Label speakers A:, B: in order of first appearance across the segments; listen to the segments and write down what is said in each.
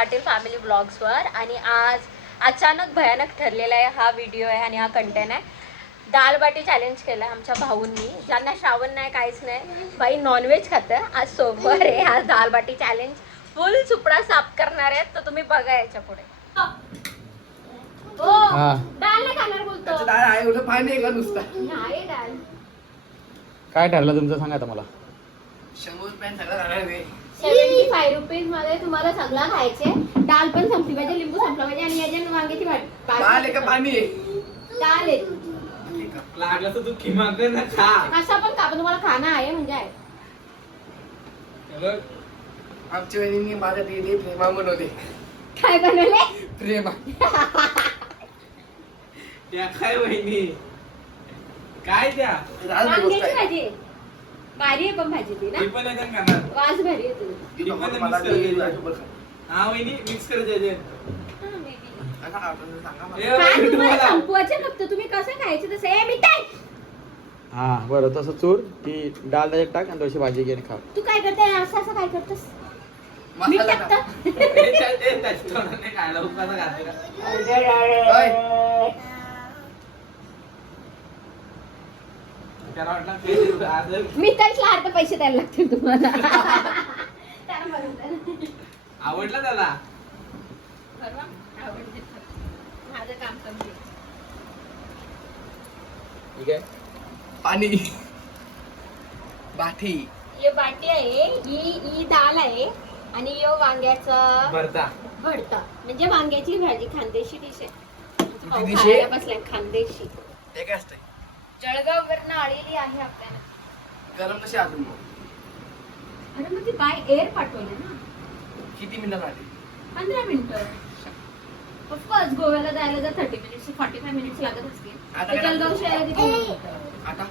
A: Patil family ब्लॉग्सवर आणि आज अचानक भयानक ठरलेला आहे हा व्हिडिओ आहे आणि हा कंटेंट आहे. दाल बाटी चॅलेंज केलं आमच्या भाऊंनी. ज्यांना श्रावण नाही काहीच नाही. बाई नॉनव्हेज खातं. आज सोमवार आहे आज दाल बाटी चॅलेंज फुल सुपडा साफ करणार आहेत तर तुम्ही बघा याच्यापुढे. हो.
B: हा. काय ठरलं तुमचं? सांगा आता मला.
C: शंभर
A: सेव्हन्टी फाय रुपीजमध्ये तुम्हाला सगळं खायचे. डाल पण संपली पाहिजे लिंबू संपला पाहिजे आणि याच्या वांग्याची
C: आहे का पाणी आहे?
A: डाल आहे.
C: ठीक आहे.
D: लागलं तर तू किमान कर ना खा.
A: असं पण का पण तुम्हाला खाणं आहे म्हणजे आहे.
D: हे बघ,
C: आमच्या वहिनी माझ्या दीदी प्रेमा बनवले.
A: काय बनवले?
C: प्रेमा.
D: त्या काय वहिनी? काय त्या?
C: डाळ नाही गोष्ट
A: वांग्याची
C: आहे.
A: भाजी आहे. भारी आहे पण भाजी ती ना
D: ती पण येतात खाणार
A: वास भारी येतो
C: ती
D: ती पण
C: मला खा.
D: हा वहिनी मिक्स कर द्यायचे
C: सांगा ना, सांगा मला.
A: तुम्हाला संपवायचे फक्त तुम्ही कसं खायचं तसं ए मिठाई
B: हा बरं तसं चूर ती डाळ त्याच्यात टाक आणि थोडीशी भाजी घे आणि खा
A: तू काय करते असं असं काय करतोस मीठ
C: मसाला
A: टाकतं
D: ए, त्या- ए, त्याच्या तोंडाने खायला उपासा घातले का?
C: ओय.
D: त्याला
A: अर्ध पैसे द्यायला लागतील तुम्हाला.
D: आवडला त्याला?
A: परवा आवडते. माझं काम complete.
B: ठीक आहे.
C: पाणी. बाठी
A: ये बाटी आहे ही ही डाळ आहे आणि यो वांग्याचा
D: भरता.
A: भरता. म्हणजे वांग्याची भाजी खानदेशी डिश आहे. बसलाय खानदेशी.
C: ते काय असतंय?
A: जळगाव वरनं आलेली आहे आपल्याला.
C: गरम कशी अजून? मग?
A: अरे मग ती बाय एअर पाठवली ना.
C: किती मिनिटं झाली
A: पंधरा मिनिटं ऑफकोर्स गोव्याला जायला जर thirty minutes forty five minutes लागत असतील.
C: आता
A: तर
C: काय
A: जळगाव शहरात किती?
C: आता?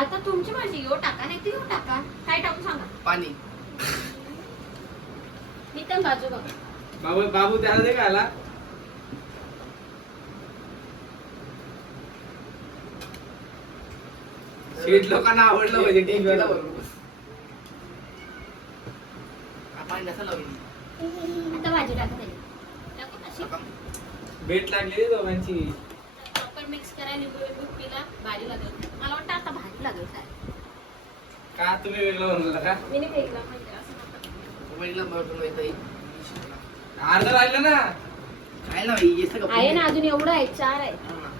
A: आता तुमची माझी यो टाका नाही ती यो टाका. काय टाकून सांगा.
C: पाणी.
A: मी तर बाजू बघा.
D: बाबू बाबू त्याला दे खायला शेट लोकांना आवडलं म्हणजे
C: एक
D: ठीक
C: किलो
D: आहे
C: बरोबर. हा, पाणी जास्त लावली
A: आता भाजी
D: भेट लागली दोघांची.
A: प्रॉपर मिक्स करा लिंबू लिंबू पिला भाजी लागेल. मला वाटतं आता भाजी लागेल काय.
D: का तुम्ही वेगळं बनवलं का?
A: मी नाही म्हणजे असं.
D: अर्ध राहिलं ना.
C: काय ना
A: आहे ना? अजून एवढं आहे चार आहे.
C: हा.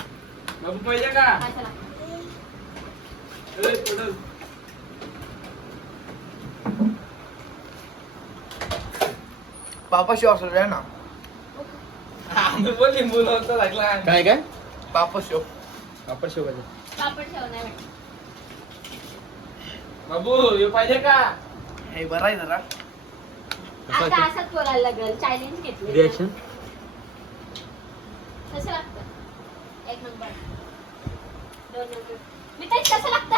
D: बाबू पाहिजे का?
A: काय चला
D: ए, कुठं?
C: पापा शिव असं ना
D: लिंबू नव्हता लागला
B: काय काय
C: पापा शिव
A: पापड ठेव नाही वाटत.
D: बाबू हे पाहिजे का?
C: हे बरं आहे जरा.
A: आता असंच बोलायला लागेल. चॅलेंज घेतले.
B: रिॲक्शन
A: कसं लागतं. एक नंबर. दोन नंबर. मी तेच कसं लागतं?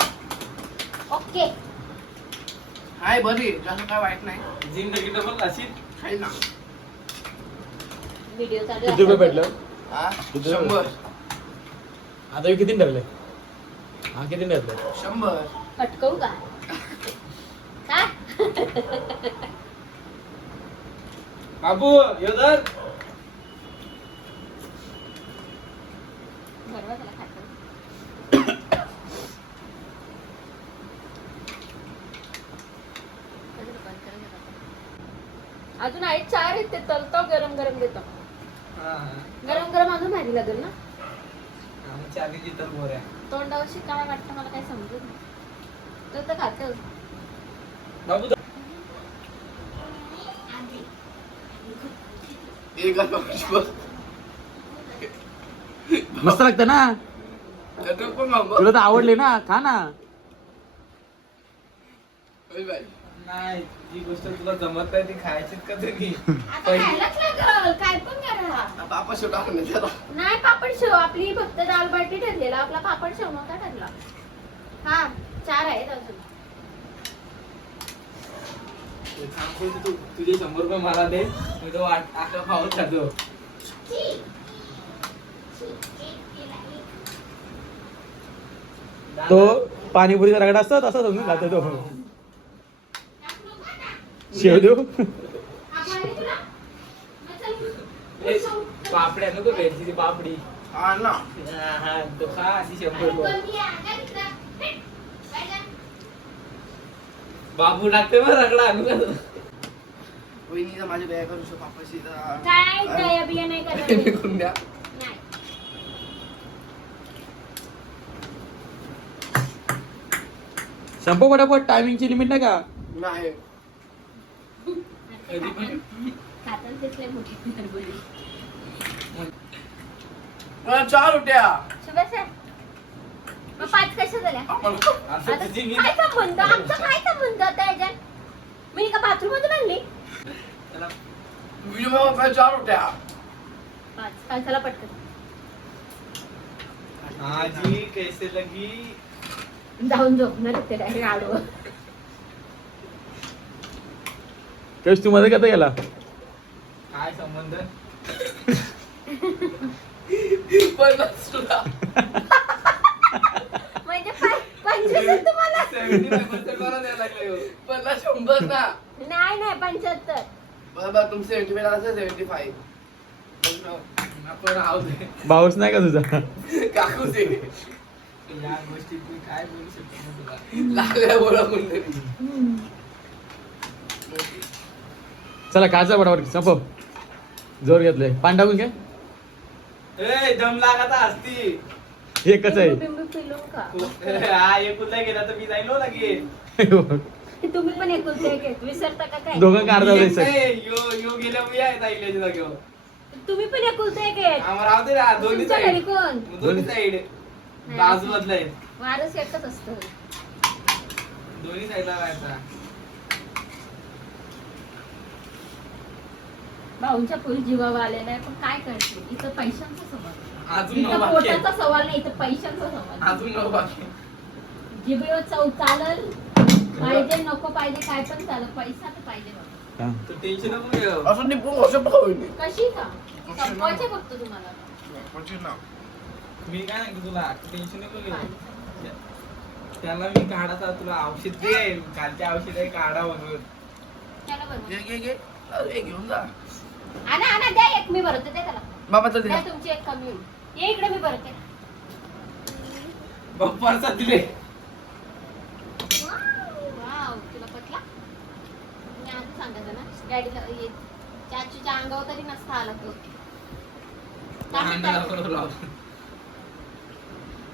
A: ओके.
C: हाय बरी जास्त काय वाईट नाही.
D: जिंदगी डबल अशी
C: खाईल ना.
A: व्हिडिओ चालू
B: किती रुपये भेटलं?
C: हा?
B: किती
C: शंभर.
B: आता हे किती ठरले? हा किती ठरले?
C: शंभर.
A: पटकवू का? का
D: बाबू
A: त्याला खातो अजून आहे चार आहेत ते तलतो गरम गरम देतो. गरम गरम अजून भारी लागेल ना?
D: तर
A: तोंडावरशी काय वाटतं मला काही समजत नाही. तो तर खातो
D: बाबू
C: एक.
B: मस्त लागतं ना?
C: पण.
B: तुला तर आवडले ना खा ना.
C: ओय बाई.
D: नाही. जी गोष्ट तुला जमत नाही ती खायचीच का तुम्ही
A: आता खायलाच लागल काय पण करा.
C: हा, पापा शिव टाकून दे त्याला.
A: नाही पापड शेव आपली फक्त दाल बाटी ठरलेला आपला पापड शेव नव्हता ठरला. हा चार आहेत अजून.
D: ते तू तुझे शंभर रुपये मला दे मी तो आठ आठ खाऊन खातो.
B: तो पाणीपुरीचा रगडा असतो तसा समजून खातो तो. शेव देऊ
D: पापड्या नको भेटची ती पापडी.
C: हा ना.
D: हा, हा, तो खा अशी शंभर रुपये. बाबू टाकते बरं रगडा आणू का तो?
C: वहिनीचा माझ्या दया करू शकतो पापाशी
A: काय दया बिया नाही करत
C: करून द्या.
A: नाही
B: संपव पटापट टायमिंगची लिमिट नाही का?
C: नाही.
D: कधी पण.
A: खातात तिथले मोठी हरभरे.
C: मला चार रोट्या
A: शुभेच्छा मग पाच कशा झाल्या?
C: आम्हाला-
D: असं
A: आता
D: तुझी मी
A: काय संबंध? आमचा काय संबंध आता याच्यात? मी का बाथरूम मधून आणली
D: त्याला
C: व्हिडिओ चार रोट्या
A: पाच. काय चला पटकन.
D: आजी कैसे लगी?
A: जाऊन झोपणार ते डायरेक्ट आडवं
B: तेच तू मध्ये कसा गेला
D: काय संबंध?
A: म्हणजे पंचवीस तुम्हाला.
C: पन्नास शंभर ना.
A: नाही नाही पंच्याहत्तर.
C: बरोबर तुमचं सेव्हन्टी
D: दे.
B: भाऊच नाही का तुझा?
C: काकू ते
D: या गोष्टीत मी काय बोलू शकतो तुला?
C: लागल्या बोला कोणतरी.
B: चला खायचा पटापट संपव. जोर घेतलंय. पान टाकून घ्या
D: ए दम लागता असती.
B: एकच आहे.
A: लिंबू बिंबू पिलू का
D: हा एकूण गेला तर मी जाईल हो
A: तुम्ही पण एकुलते एक एक विसरता का काय?
B: अर्धा
D: आहे. यो यो गेल्या मी आहे जाईल जागेवर
A: तुम्ही पण एकुलते एक एक
D: आम्हाला राहू दे ना दोन्ही
A: तुमच्या घरी
D: साईड
A: कोण
D: दोन्ही साईड. बाजू बदलाय
A: वारस एकच असतं.
D: दोन्ही साईडला राहायचा.
A: भाऊंच्या फुल जीवावर आलेला आहे पण काय करते इथं पैशांचा सवाल आहे.
D: अजून नऊ
A: इथं
D: आहे.
A: पोटाचा सवाल नाही इथं पैशांचा सवाल आहे.
C: अजून नऊ बाकी
A: जिभेवर चव चालल पाहिजे नको पाहिजे काय पण चालत पैसा तर पाहिजे बाबा.
D: तू टेन्शन नको घेऊ
C: असं निघून वर्ष होईल
A: कशी का? संपवायचे फक्त तुम्हाला?
D: मी काय सांगतो तुला टेन्शन नको घेऊ. त्याला मी काढाचा तुला औषध दे. कालच्या औषध आहे काढा म्हणून.
A: त्याला बरोबर
C: घे घे घे. अरे घेऊन जा.
A: आणा आणा द्या एक मी भरते द्या त्याला.
C: बाबा
A: द्या तुमची एक कमी. होईल ये इकडे मी भरते
D: बप्परचा दिले
A: वाव तुला पटला? मी आधी सांगायचं ना डॅडीला ये. चाचूच्या अंगावर तरी नसता आला तो.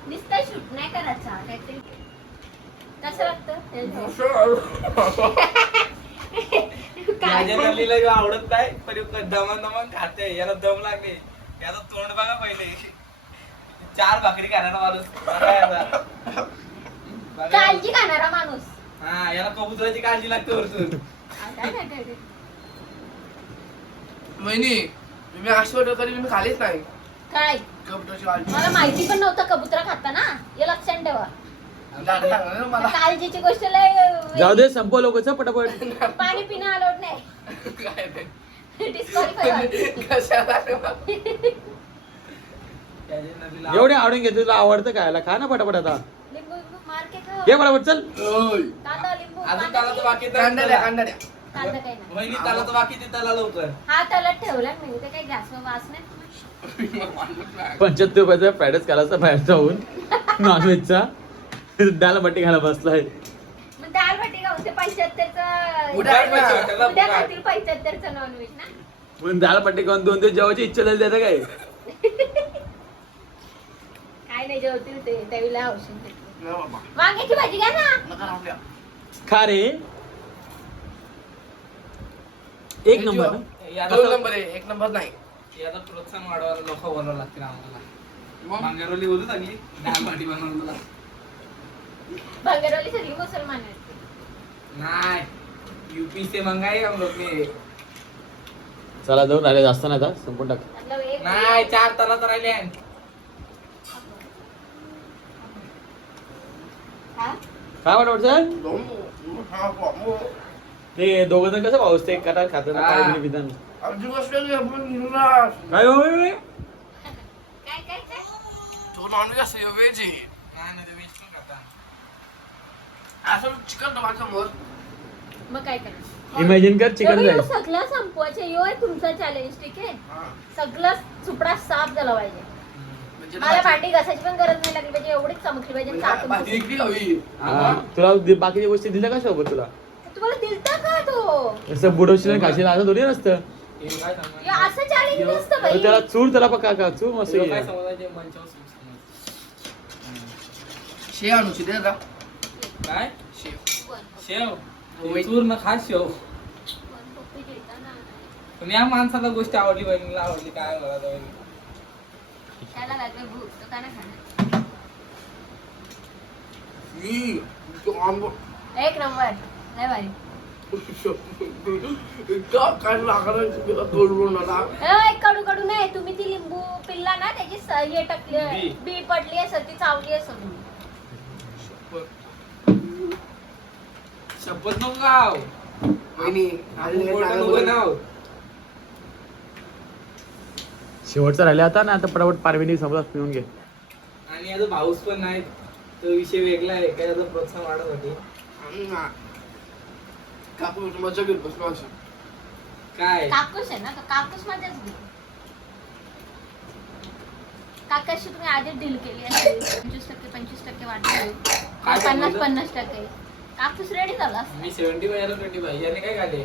A: नुसतं शूट नाही करायचा काहीतरी. कसं
D: माझ्या आवडत नाही पण दमन दमन खाते. याला दम लागले. याचं तोंड बघा पहिले. चार भाकरी खाणारा माणूस.
A: काळजी खाणारा माणूस.
D: हा याला कबुतराची काळजी लागते वरतून.
C: वहिनी मी आठवड कधी मी खालीच नाही.
A: काय?
C: कपड्याची काळजी.
A: मला माहिती पण नव्हतं कबुतरा खाता ना हे लक्षात ठेवा. काळजीची गोष्ट लय
B: जाऊ दे संपव लोकच पटापट.
A: पाणी पिणं अलाउड नाही.
B: एवढे आवडून घेते तुला आवडतं काय याला खा ना पटापट आता. घे पटापट चल.
D: तर बाकी
C: कांदा द्या कांदा द्या.
A: कांदा काही नाही.
D: वहिनी त्याला तर बाकी ते त्याला लवकर.
A: हा त्याला ठेवला मी. ते काही गॅसवर वास नाही.
B: पंच्याहत्तर रुपयाचा फ्राईड राईस करायचा बाहेर जाऊन. नॉनव्हेजचा डाल बट्टी खायला बसलाय
A: मग दाल भाटी खाऊन ते पंच्याहत्तरचं
C: उद्या
D: फुकाट पैसे
C: ना.
A: उद्या. खातील पंच्याहत्तरचं नॉनव्हेज
B: खाऊन दोन दिवस जेवायची इच्छा झाली त्याचा काय
A: काय नाही जेवतील ते त्यावेळेला औषध देते.
C: नाही बाबा.
A: वांग्याची भाजी घ्या ना.
B: खा रे एक नंबर ना?
C: दोन नंबर आहे एक नंबर नाही
D: याला प्रोत्साहन वाढवायला लोक बनवावं लागतील आम्हाला
C: मग
D: मांगेरोली बोलू चांगली डाळ भाटी
A: भंगरवाली सगळी मुसलमान आहेत
D: नाही यूपी से मंगाई हम लोग ने
B: चला जाऊन राहिले जास्त नाही आता संपून टाक
A: मतलब एक
D: नाही चार तला तर राहिले
A: हा?
B: काय वाटत
C: हा बाबू.
B: ते दोघं जण कसं पाऊस ते कटार खातात ना,
D: हा.
B: काय बिनी. काय होय, होय, होय?
A: काय काय काय
C: तो नॉनव्हेज असतो व्हेज आहे
D: नाही नाही खाता
C: असं चिकन टमाटर समोर
A: मग काय करणार?
B: इमॅजिन कर चिकन राईस
A: सगळं संपवायचं. यो आहे तुमचं चॅलेंज ठीक आहे?
C: हा.
A: सगळं सुपडा साफ झाला पाहिजे.
C: म्हणजे
A: मला भांडी घासायची पण गरज नाही लागली पाहिजे एवढीच चमकली पाहिजे
C: म्हणजे
A: चाकून
B: हा. तुला दि- बाकीच्या गोष्टी दिल्या का सोबत तुला?
A: तुम्हाला दिलता का तो?
B: जसं बुडवशील आणि खाशील असं थोडी नसतं.
D: हे काय सांगणार?
A: यो असं चॅलेंज नसतं
B: तर
A: बाई.
B: त्याला चूर त्याला पका का? चूर मस्त.
D: काय समजायचे मंचावर काय? शेव.
C: होय.
D: चूर न खा शेव. पण या माणसाला गोष्ट आवडली बहिणीला आवडली काय बघा जाऊ दे.
A: त्याला लागलं भूक तो का नाही खाणार?
C: मी तो आंबो
A: एक नंबर लय भारी.
C: इतका काय लागणार तोडून मला
A: ए, कडू कडू नाही तुम्ही ती लिंबू पिल्ला ना त्याची स- हे टाकली
D: बी.
A: बी पडली असं ती चावली असं
D: शपथ नको गाव.
C: वहिनी.
D: नाव.
B: शेवटचा राहिला आता ना आता पटापट पारविनी समजा पिऊन घे.
D: आणि आता भाऊस पण नाही. तो विषय वेगळा आहे. काय त्याचा प्रोत्साहन वाढवसाठी.
C: काकू मजा घेत बसलो असं
D: काय?
A: काकूस आहे ना? तर काकूस मध्येच घे काकाशी तुम्ही आधी डील केली असेल. पंचवीस टक्के पंचवीस टक्के वाटते
D: काय
A: पन्नास? पन्नास टक्के. काकूस रेडी झाला असता.
D: मी सेव्हन्टी फाय ट्वेंटी फाय याने काय खाले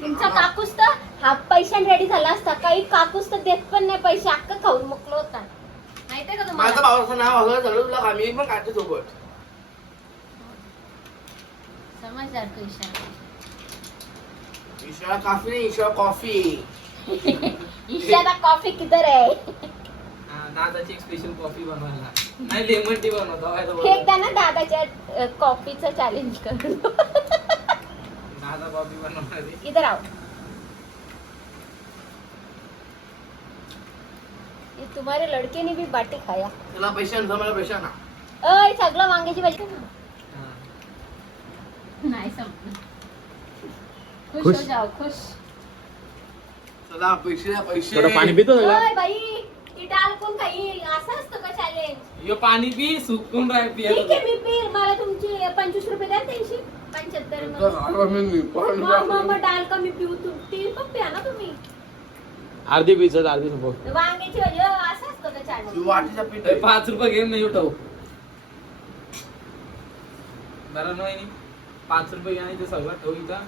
A: तुमचा काकूस तर हा पैशान रेडी झाला असता. काही काकूस तर देत पण नाही पैसे. अक्क खाऊन मोकलो होता. माहितीये का
C: माझं
A: तुम्हाला
C: भावाचं नाव हवं झालं तुला आम्ही पण काढतो सोबत.
A: समजदार तो इशारा
C: ईश्वरा कॉफी नाही ईश्वरा कॉफी
A: इशारा कॉफी किधर आहे?
D: दादाची एक स्पेशल कॉफी बनवायला. नाही लेमन टी बनवतो. काय तो
A: एकदा ना अ, कॉफीचं चॅलेंज कर.
D: दादा कॉफी बनवणार आहे.
A: इधर आओ ये तुम्हारे लड़के ने भी बाटी खाया.
C: तुला पैसे मला पैसे
A: अय सगळं वांग्याची भाजी.
D: हा.
A: नाही संपलं. खुश. हो जाओ खुश.
C: चला पैसे पैसे.
B: थोडं पाणी पितो
A: बाई. ती डाल कोण खाईल? असं असतं का चॅलेंज
D: यो पाणी पी सुकून राह
A: ठीक आहे मी पील मला तुमची पंचवीस रुपये द्या त्यांची. पंच्याहत्तर
C: तर आलो मी, मी पण
A: मग मग मग डाल का मी पिऊ तू. तीन पण प्या ना तुम्ही.
B: अर्धी पिझ्झा अर्धी नको
A: वांग्याची भाजी अ, असं असतं का चॅलेंज
C: वाटीचा पीठ
D: ए, पाच रुपये घेऊन नाही उठव. बरं नाही पाच रुपये घ्या ते सगळं ठेवू इथं.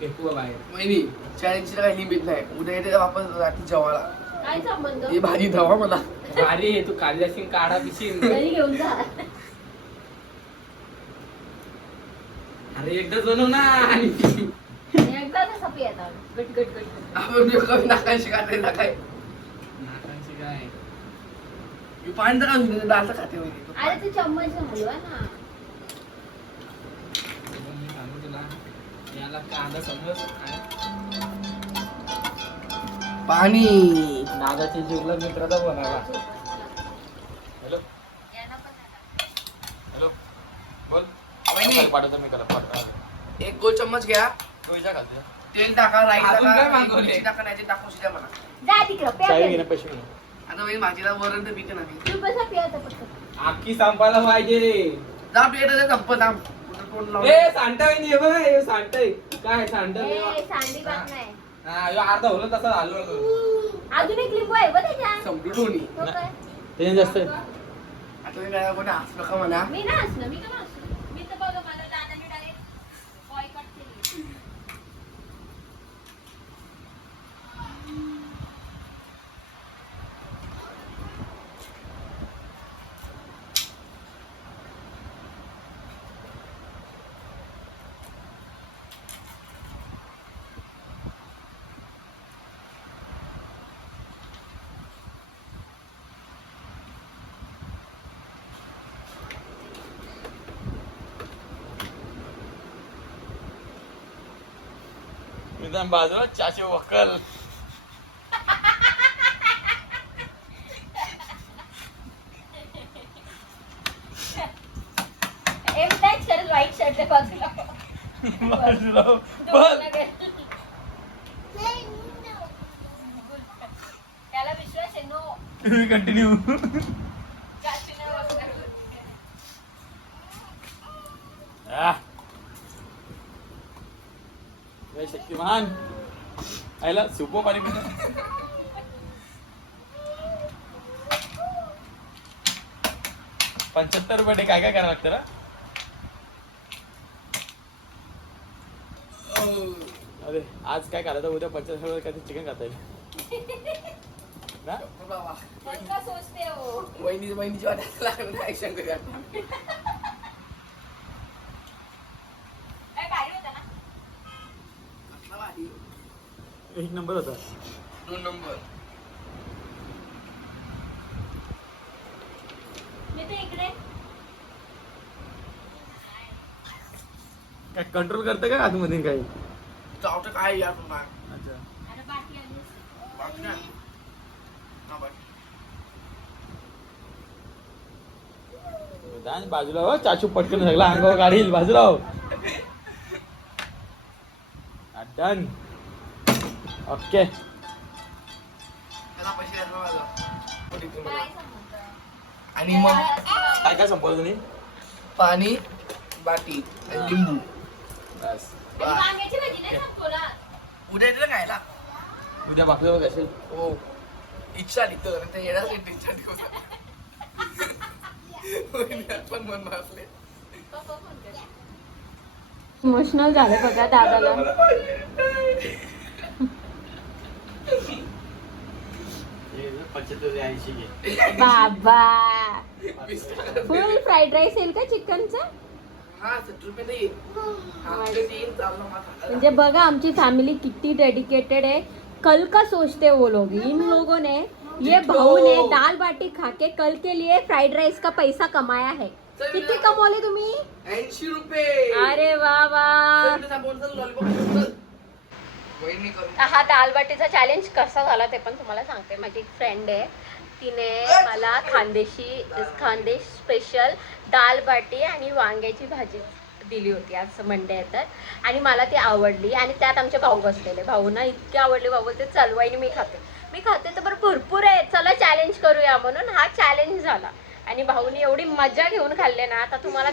D: फेकू बाहेर.
C: वहिनी चॅलेंजची काही लिमिट नाही. उद्या येते वापस? रात्री जेवायला.
A: काय संबंध?
C: ही भाजी धवा मला.
D: भारी आहे तू कालिदासी काढा पिशील.
A: घरी घेऊन जा.
D: अरे एकदाच बनव ना आणि
A: एकदा तसा पियाचा गट गट गट गट.
C: आपण कमी नाकाशी काढले काय
D: नाकांची काय?
C: मी पाणी तर खाते वहिनी
A: अरे ते चम्मच हलवा ना.
D: मी सांगू तुला याला कांदा समज आणि
C: पाणी.
D: दादाच्या जीवला मित्राचा बनवला
B: हॅलो.
A: यांना पण नाही.
B: हॅलो. बोल.
C: वहिनी.
B: पाठवतो मी करा पाठव
C: एक गोल चम्मच घ्या.
B: घालते
C: तेल टाका
D: अजून काय
C: टाका
D: मागवले?
C: मिरची टाका नाही ते मला
A: जा तिकडं प्या.
C: आता भाजीला वरण तर पिते नाही.
A: तू कसा पियाचा पटकन
D: आखी संपायला पाहिजे.
C: जा प्लेट संपत दाम कुठं तोंड लावून
D: ए सांडता सांडतंय. काय सांडत
A: ए सांडी बात नाही.
D: हा ह्यो अर्धा होलं तसा झालो
A: अजून एक लिंबू आहे बघ त्याच्यात
C: संपली दोन्ही
A: तो काय?
B: त्याच्यात जास्त आहे.
C: आता कोणी का म्हणा
A: मी ना असलं मी का असलं मी तर बघ मला दादाने डायरेक्ट बॉयकॉट केली
B: निदान बाजूला चाचे वकल
A: शर्ट बाजूला?
B: बाजूला. बघ.
A: त्याला विश्वास आहे नो
B: कंटिन्यू
A: जास्ती नाही वापरत.
B: Ah. मान आयला सुपो पाणी. पंच्याहत्तर रुपये काय काय करावं लागतं ना अरे आज काय करायचं उद्या पंच्याहत्तर रुपये काय चिकन खाता येईल ना?
C: बाबा.
A: हलका सोचते हो.
C: वहिनी वहिनीची वाटायला लागलं ऍक्शन करूया
A: काय भारी होता ना
C: कसला भारी.
B: एक नंबर होता.
C: दोन नंबर.
A: मी ते इकडे.
B: काय कंट्रोल करतं का आतमध्ये काही
C: चावतं काय यार
B: अच्छा.
A: बाकी
C: नाही. हा, बाकी.
B: आणि बाजूला हो चाचू पटकन सगळा अंगावर काढील बाजूला हो. Done okay?
C: आणि मग
B: काय काय संपवलं तुम्ही?
C: पाणी बाटी आणि लिंबू.
B: बस.
A: नाही.
C: उद्या येते खायला?
B: उद्या बाकी बघ असेल.
C: हो. इच्छा आली तर ते येण्यासाठी इच्छा ठेवू पण मन मारले.
A: इमोशनल झाले बघा दादाला.
B: पंच्याहत्तर ऐंशी घे.
A: बाबा. फुल फ्राईड राईस येईल का चिकनचा
C: हा सत्तर रुपये तर येईल. हा, ते येईल, चाललं मला.
A: म्हणजे बघा आमची फैमिली कितनी डेडिकेटेड है कल का सोचते वो लोग इन लोगों ने ये भाऊ ने दाल बाटी खा के कल के लिए फ्राइड राइस का पैसा कमाया है. किती कमवले तुम्ही?
C: ऐंशी रुपये.
A: अरे वा वा
C: बोल, चल, lollipop घेऊन चल. वहिनी करून
A: हा दाल बाटीचा चॅलेंज कसा झाला ते पण तुम्हाला सांगते. माझी एक फ्रेंड आहे. तिने मला खानदेशी खानदेश स्पेशल दाल बाटी आणि वांग्याची भाजी दिली होती आज मंडे तर. आणि मला ती आवडली आणि त्यात आमचे भाऊ बसलेले. भाऊना इतके आवडले भाऊ बोलते चलवाईने मी खाते. मी खाते तर बरं भरपूर आहे. चला चॅलेंज करूया म्हणून हा चॅलेंज झाला. आणि भाऊनी एवढी मजा घेऊन खाल्ले ना आता तुम्हाला